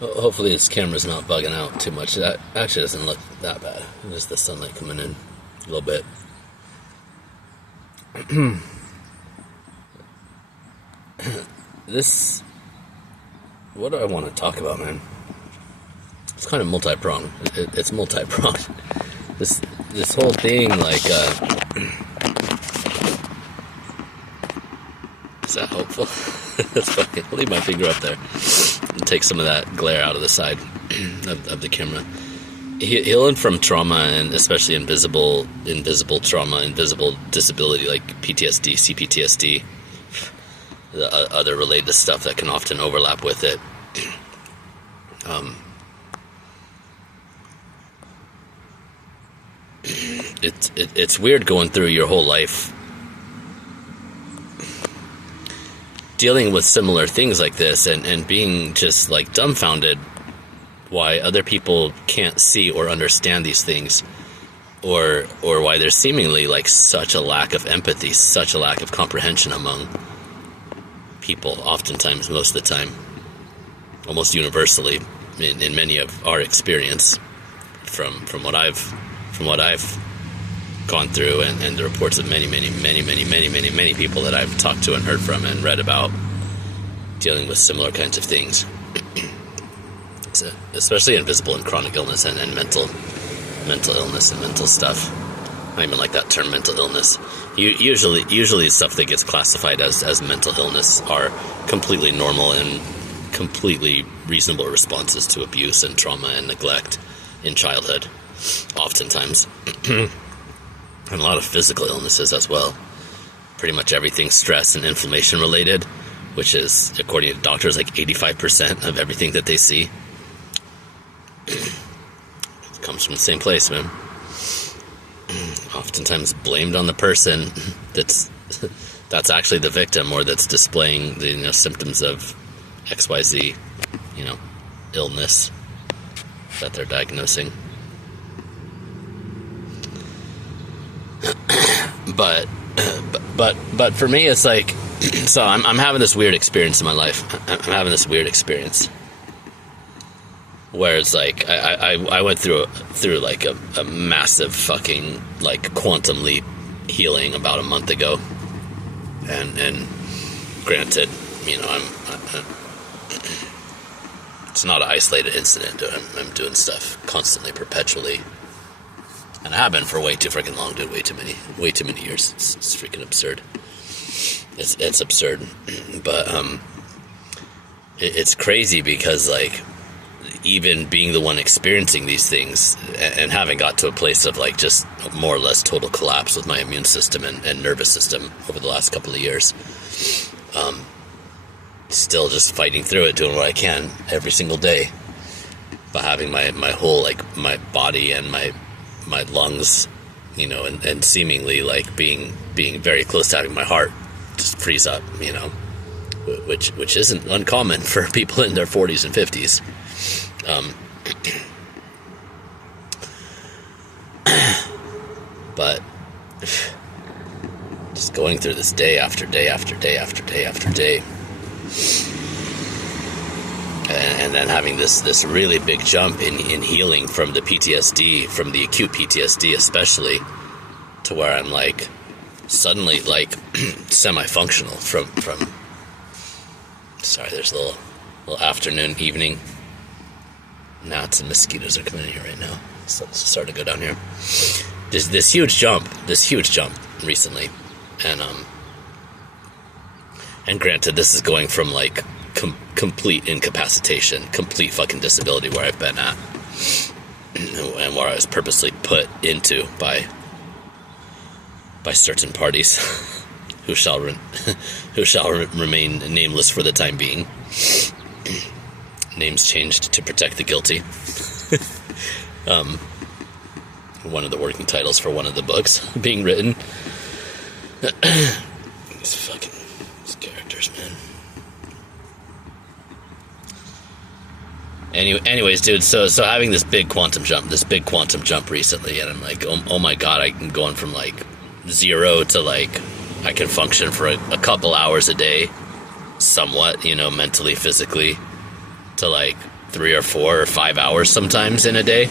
Hopefully this camera's not bugging out too much. That actually doesn't look that bad. Just the sunlight coming in a little bit. What do I want to talk about, man? It's kind of multi-pronged. It's multi-pronged. This whole thing, like, is that helpful? That's fucking. I'll leave my finger up there and take some of that glare out of the side of the camera. Healing from trauma, and especially invisible trauma, invisible disability like PTSD, CPTSD, the other related stuff that can often overlap with it. It's weird going through your whole life dealing with similar things like this and being just like dumbfounded why other people can't see or understand these things, or why there's seemingly like such a lack of empathy, such a lack of comprehension among people, oftentimes, most of the time, almost universally in many of our experience from what I've gone through and the reports of many people that I've talked to and heard from and read about dealing with similar kinds of things. So, especially invisible and chronic illness and mental illness and mental stuff. I even like that term, mental illness. Usually stuff that gets classified as mental illness are completely normal and completely reasonable responses to abuse and trauma and neglect in childhood, oftentimes. And a lot of physical illnesses as well. Pretty much everything stress and inflammation related, which is, according to doctors, like 85% of everything that they see. It comes from the same place, man. Oftentimes blamed on the person that's actually the victim, or that's displaying the symptoms of XYZ, illness that they're diagnosing. But for me, it's like, so I'm having this weird experience in my life. I'm having this weird experience where it's like I went through like a massive fucking like quantum leap healing about a month ago, and granted, it's not an isolated incident. I'm doing stuff constantly, perpetually, and I have been for way too freaking long, dude. Way too many years. It's freaking absurd. It's absurd, but it's crazy because like, even being the one experiencing these things and having got to a place of like just more or less total collapse with my immune system and nervous system over the last couple of years, still just fighting through it, doing what I can every single day, but having my whole, like, my body and my lungs, and seemingly like being very close to having my heart just freeze up, which isn't uncommon for people in their 40s and 50s. But just going through this day after day after day after day after day, and then having this really big jump in healing from the PTSD, from the acute PTSD especially, to where I'm like suddenly like semi-functional from sorry, there's a little afternoon, evening gnats and mosquitoes are coming in here right now, so it's starting to go down here. This huge jump recently, and granted, this is going from like complete incapacitation, complete fucking disability where I've been at, and where I was purposely put into by certain parties who shall remain nameless for the time being. Names changed to protect the guilty. One of the working titles for one of the books being written. These characters, man. Anyways, dude, so having this big quantum jump recently, and I'm like, oh my god, I'm going from like 0 to like I can function for a couple hours a day, somewhat, mentally, physically, to like 3 or 4 or 5 hours sometimes in a day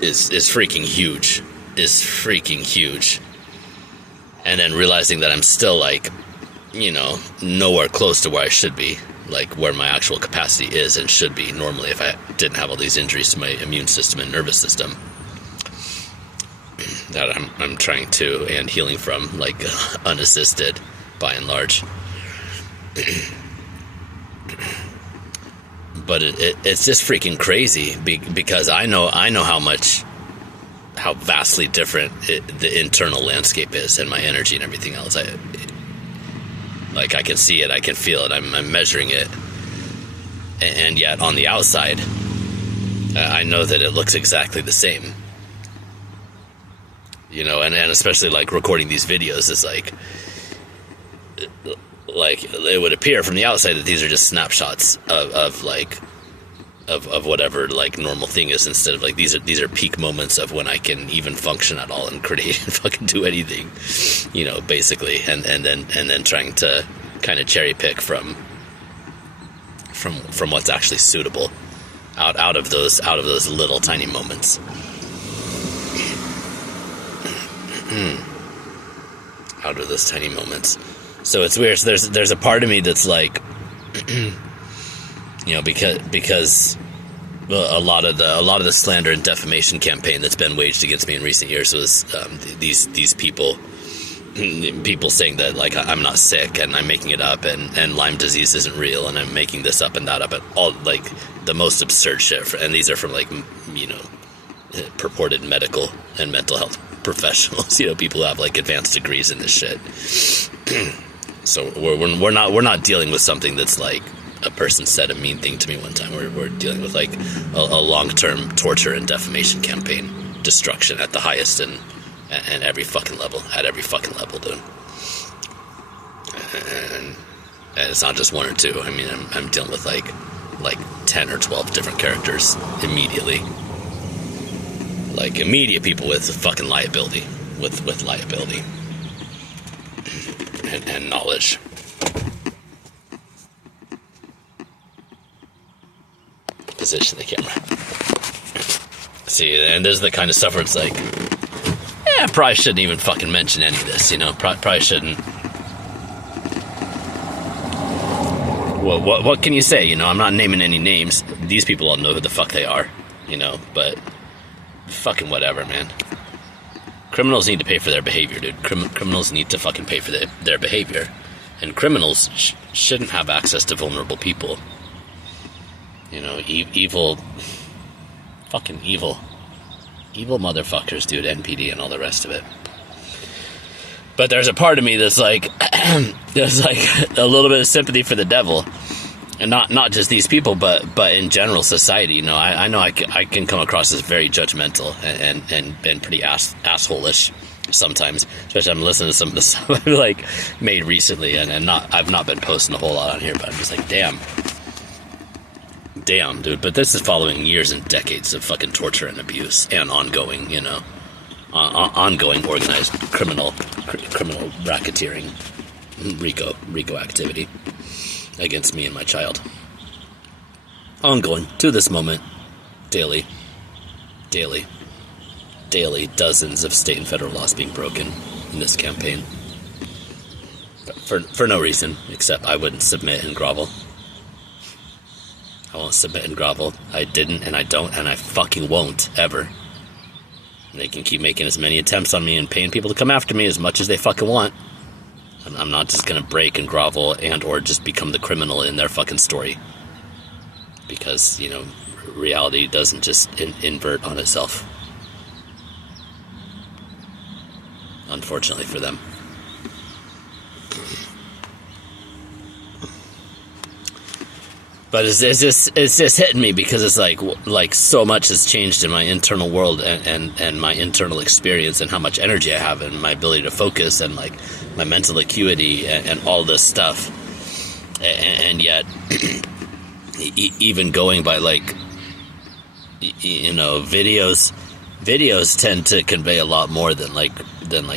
is freaking huge. Is freaking huge. And then realizing that I'm still, like, you know, nowhere close to where I should be, like where my actual capacity is and should be normally if I didn't have all these injuries to my immune system and nervous system that I'm trying to and healing from, like, unassisted by and large. But it's just freaking crazy because I know how vastly different the internal landscape is, and my energy and everything else. I can see it, I can feel it, I'm measuring it, and yet on the outside, I know that it looks exactly the same. You know, and especially, like, recording these videos is like it would appear from the outside that these are just snapshots of whatever, like, normal thing is, instead of, like, these are peak moments of when I can even function at all and create and fucking do anything, you know, basically, and then trying to kind of cherry pick from what's actually suitable out of those little tiny moments. Out of those tiny moments. So it's weird. So there's a part of me that's like, you know, because well, a lot of the slander and defamation campaign that's been waged against me in recent years was these people saying that, like, I'm not sick and I'm making it up, and Lyme disease isn't real, and I'm making this up and that up, and all, like, the most absurd shit. And these are from, like, you know, purported medical and mental health professionals, you know, people who have, like, advanced degrees in this shit. So we're not dealing with something that's like a person said a mean thing to me one time. We're dealing with, like, a long-term torture and defamation campaign, destruction at the highest and every fucking level, dude. And it's not just one or two. I mean, I'm dealing with like 10 or 12 different characters immediately. Like, immediate people with fucking liability, with liability and knowledge. Position the camera. See, and this is the kind of stuff where it's like, I probably shouldn't even fucking mention any of this, you know. Probably shouldn't. Well, what can you say? You know, I'm not naming any names. These people all know who the fuck they are, you know. But fucking whatever, man. Criminals need to pay for their behavior, dude. Criminals need to fucking pay for their behavior, and criminals shouldn't have access to vulnerable people. You know, evil, fucking evil motherfuckers, dude. NPD and all the rest of it. But there's a part of me that's like, there's like a little bit of sympathy for the devil, and not just these people, but in general society. You know, I know I can come across as very judgmental and pretty asshole-ish sometimes. Especially I'm listening to some of the stuff I've, like, made recently, and I've not been posting a whole lot on here, but I'm just like, damn, dude. But this is following years and decades of fucking torture and abuse and ongoing, you know, ongoing organized criminal racketeering, RICO activity against me and my child. Ongoing to this moment, daily, dozens of state and federal laws being broken in this campaign. For no reason except I wouldn't submit and grovel. I won't submit and grovel. I didn't, and I don't, and I fucking won't, ever. They can keep making as many attempts on me and paying people to come after me as much as they fucking want. I'm not just gonna break and grovel and or just become the criminal in their fucking story. Because, you know, reality doesn't just invert on itself. Unfortunately for them. But it's just hitting me because it's like so much has changed in my internal world and my internal experience, and how much energy I have and my ability to focus and, like, my mental acuity and all this stuff. And yet, even going by, like, you know, videos tend to convey a lot more than like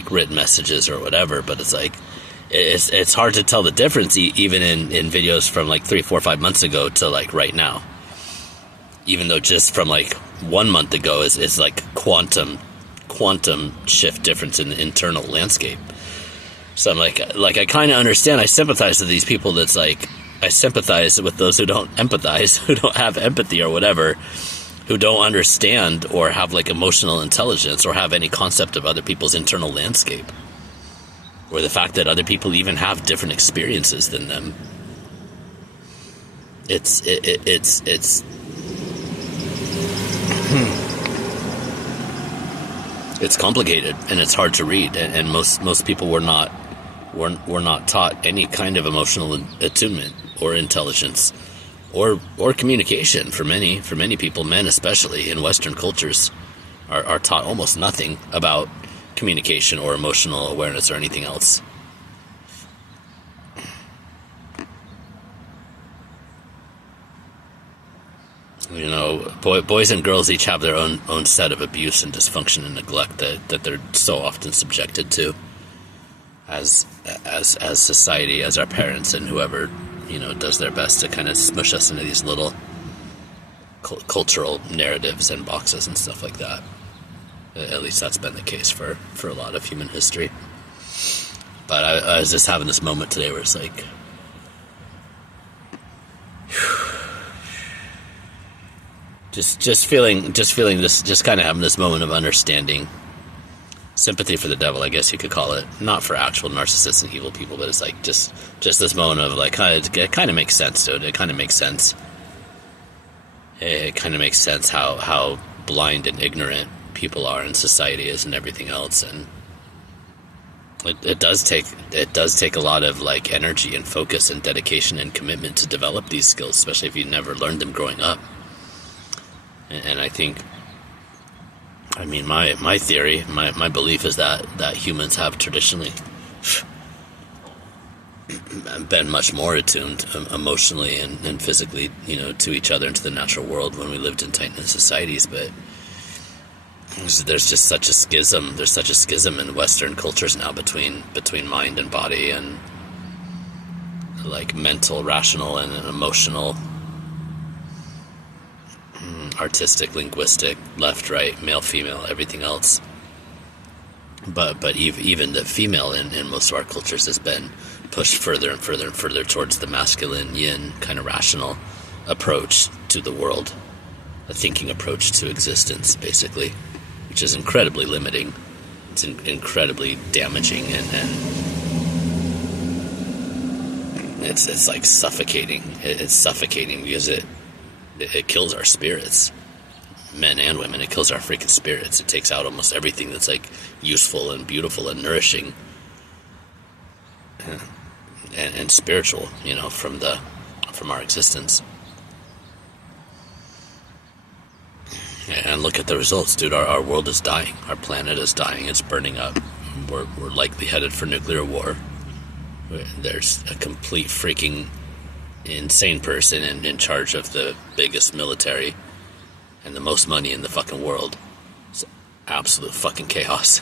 written messages or whatever. But it's like, it's hard to tell the difference even in videos from like 3, 4, 5 months ago to like right now. Even though just from like 1 month ago is like quantum shift difference in the internal landscape. So I'm like I kind of understand. I sympathize with these people. That's like, I sympathize with those who don't empathize, who don't have empathy or whatever, who don't understand or have like emotional intelligence or have any concept of other people's internal landscape, or the fact that other people even have different experiences than them. It's it's complicated and it's hard to read, and most people were not taught any kind of emotional attunement or intelligence or communication. For many people, men especially in Western cultures, are taught almost nothing about communication or emotional awareness or anything else. You know, boys and girls each have their own set of abuse and dysfunction and neglect that they're so often subjected to as society, as our parents and whoever, you know, does their best to kind of smush us into these little cultural narratives and boxes and stuff like that. At least that's been the case for a lot of human history. But I was just having this moment today where it's like, just feeling this, just kind of having this moment of understanding. Sympathy for the devil, I guess you could call it. Not for actual narcissists and evil people, but it's like just this moment of like, it kind of makes sense, dude. It kind of makes sense. It kind of makes sense how blind and ignorant people are in society is and everything else. And it does take a lot of like energy and focus and dedication and commitment to develop these skills, especially if you never learned them growing up. And I think, I mean, my theory, my belief is that humans have traditionally been much more attuned emotionally and physically, you know, to each other and to the natural world when we lived in tight-knit societies. But there's just such a schism. There's such a schism in Western cultures now between mind and body, and like mental, rational, and emotional, artistic, linguistic, left, right, male, female, everything else. But even the female in most of our cultures has been pushed further and further and further towards the masculine, yin, kind of rational approach to the world, a thinking approach to existence, basically, which is incredibly limiting. It's incredibly damaging, and it's like suffocating. It's suffocating because it kills our spirits, men and women. It kills our freaking spirits. It takes out almost everything that's like useful and beautiful and nourishing and spiritual, you know, from our existence. And look at the results, dude. Our world is dying. Our planet is dying. It's burning up. We're likely headed for nuclear war. There's a complete freaking insane person in charge of the biggest military and the most money in the fucking world. It's absolute fucking chaos.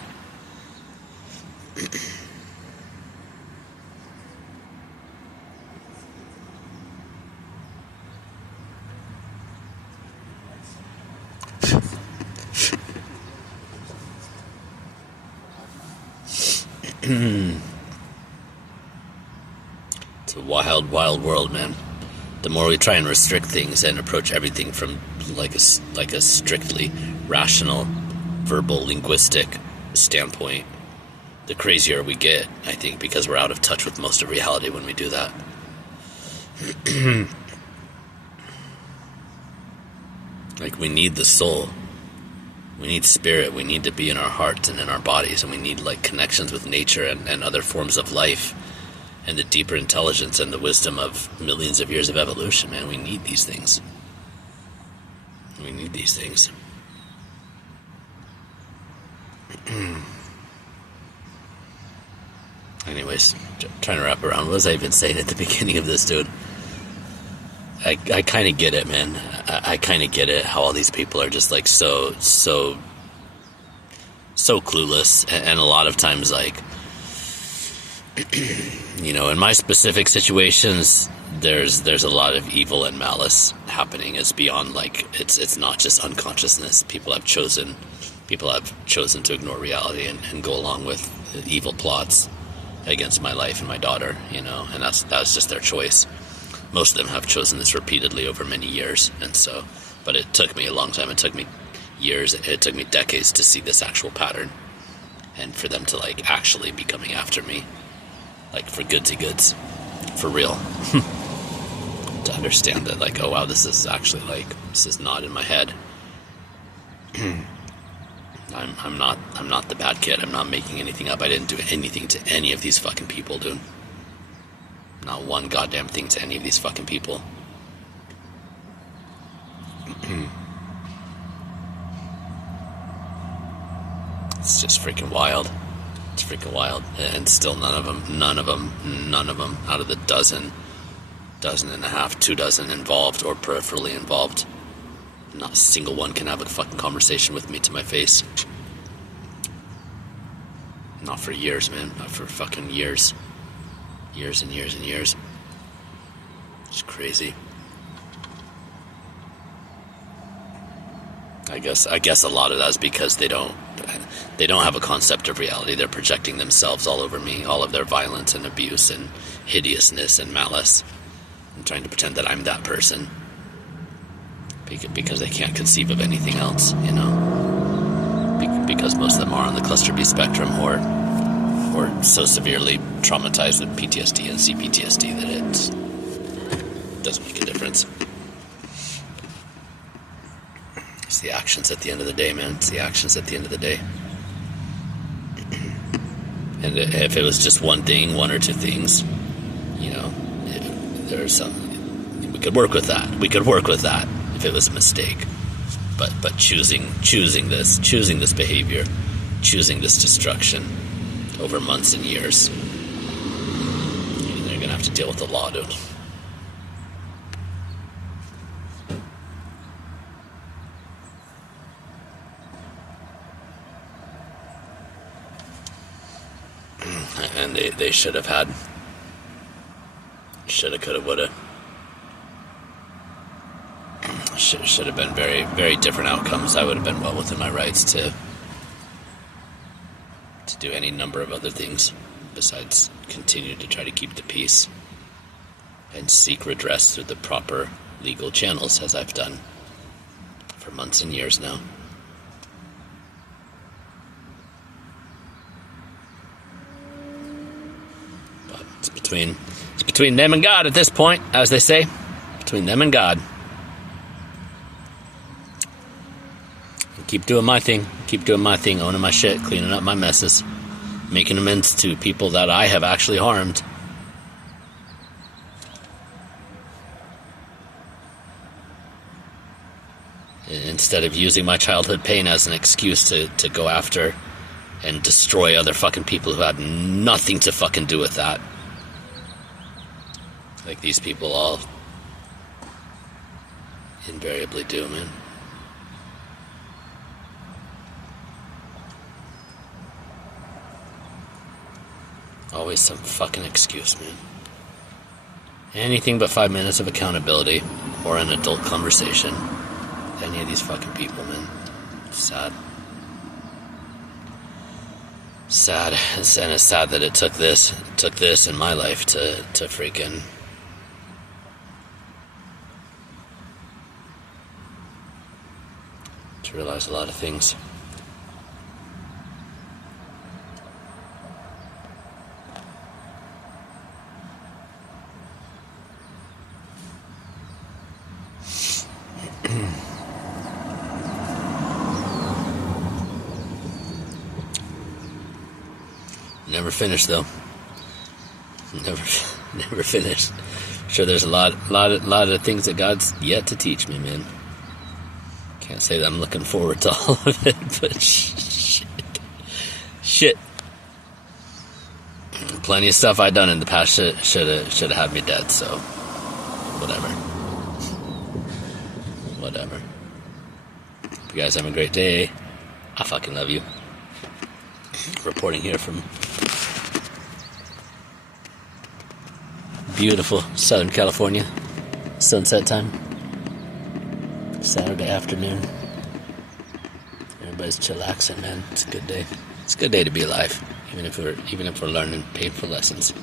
It's a wild, wild world, man. The more we try and restrict things and approach everything from like a strictly rational, verbal, linguistic standpoint, the crazier we get, I think, because we're out of touch with most of reality when we do that. Like, we need the soul. We need spirit. We need to be in our hearts and in our bodies, and we need like connections with nature and other forms of life, and the deeper intelligence and the wisdom of millions of years of evolution, man. We need these things. We need these things. Anyways, trying to wrap around. What was I even saying at the beginning of this, dude? I kind of get it, man. I kind of get it, how all these people are just like so clueless, and a lot of times like In my specific situations, there's a lot of evil and malice happening. It's beyond, like, it's not just unconsciousness. People have chosen to ignore reality and go along with evil plots against my life and my daughter, and that's just their choice. Most of them have chosen this repeatedly over many years, but it took me a long time. It took me years. It took me decades to see this actual pattern, and for them to, like, actually be coming after me, like, for goodsy goods, for real. To understand that, like, oh wow, this is not in my head. I'm not the bad kid. I'm not making anything up. I didn't do anything to any of these fucking people, dude. Not one goddamn thing to any of these fucking people. It's just freaking wild. It's freaking wild. And still none of them out of the dozen and a half, 24 involved or peripherally involved, not a single one can have a fucking conversation with me to my face. Not for years, man. Not for fucking years. Years and years and years. It's crazy. I guess a lot of that is because they don't have a concept of reality. They're projecting themselves all over me, all of their violence and abuse and hideousness and malice, and trying to pretend that I'm that person because they can't conceive of anything else, because most of them are on the cluster B spectrum or so severely traumatized with PTSD and CPTSD that it doesn't make a difference. It's the actions at the end of the day, man. It's the actions at the end of the day. And if it was just one thing, one or two things, there's some, we could work with that. We could work with that if it was a mistake. But choosing this behavior, choosing this destruction over months and years, they're gonna have to deal with the law, dude. And they should have had. Shoulda, coulda, woulda. Should have been very, very different outcomes. I would have been well within my rights to do any number of other things besides continue to try to keep the peace and seek redress through the proper legal channels, as I've done for months and years now. But it's between them and God at this point, as they say. Between them and God. Keep doing my thing, owning my shit, cleaning up my messes, making amends to people that I have actually harmed. Instead of using my childhood pain as an excuse to go after and destroy other fucking people who had nothing to fucking do with that. Like these people all invariably do, man. Always some fucking excuse, man. Anything but 5 minutes of accountability or an adult conversation. Any of these fucking people, man. Sad. Sad. And it's sad that it took this in my life to freaking to realize a lot of things. Never finished though. Never finished. I'm sure there's a lot of things that God's yet to teach me, man. Can't say that I'm looking forward to all of it, but shit. Plenty of stuff I've done in the past should have had me dead. So whatever. You guys have a great day. I fucking love you. Reporting here from Beautiful Southern California. Sunset time. Saturday afternoon. Everybody's chillaxing, man. It's a good day. It's a good day to be alive, even if we're learning painful lessons.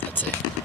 That's it.